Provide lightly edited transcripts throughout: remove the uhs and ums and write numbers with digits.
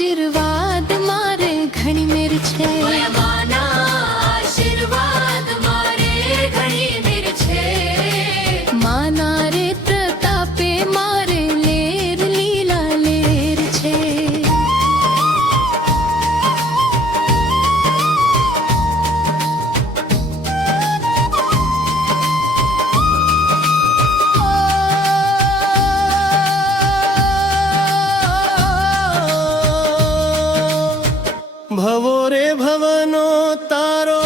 આશીર્વાદ મારે ઘણી મેર છે માના આશીર્વાદ મારે ઘણી મેર છે માના રે પ્રતાપે મારે લેર લીલા લેર છે ભવો રે ભવનો તારો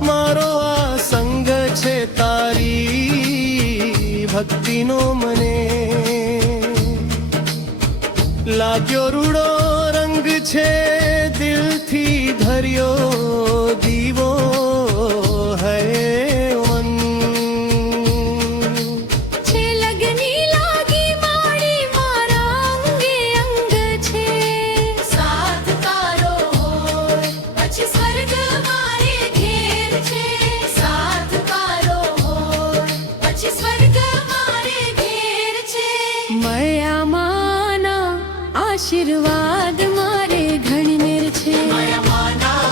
મારો આ સંગ છે તારી ભક્તિનો મને લાગ્યો રૂડો રંગ છે દિલથી ધર્યો દીવો હૈ મન છે લગની લાગી મારી મારા અંગે અંગ છે સાથ તારો હોય પછી સ્વર્ગ મારે ઘેર છે સાથ તારો હોય પછી સ્વર્ગ મારે ઘેર છે મળ્યા માના આશીર્વાદ મારે ઘણી મેર છે માના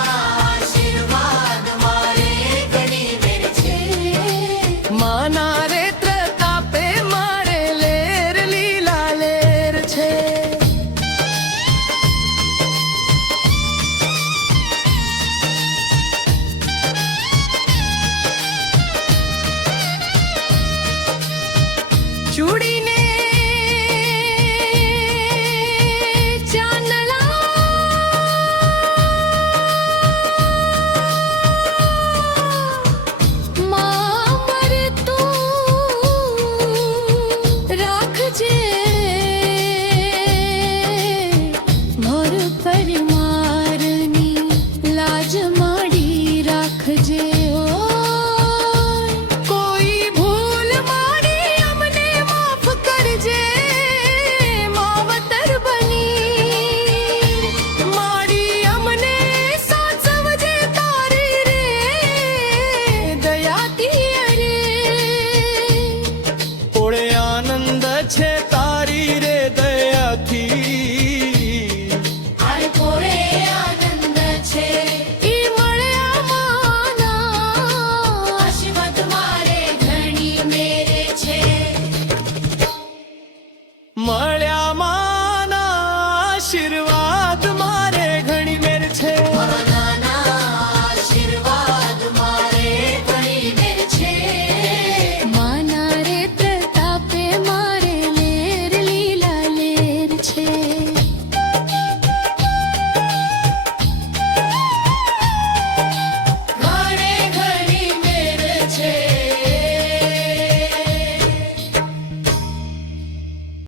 આશીર્વાદ મારે ઘણી મેર છે માના રે પ્રતાપે મારે લેર લીલા લેર છે ચૂડી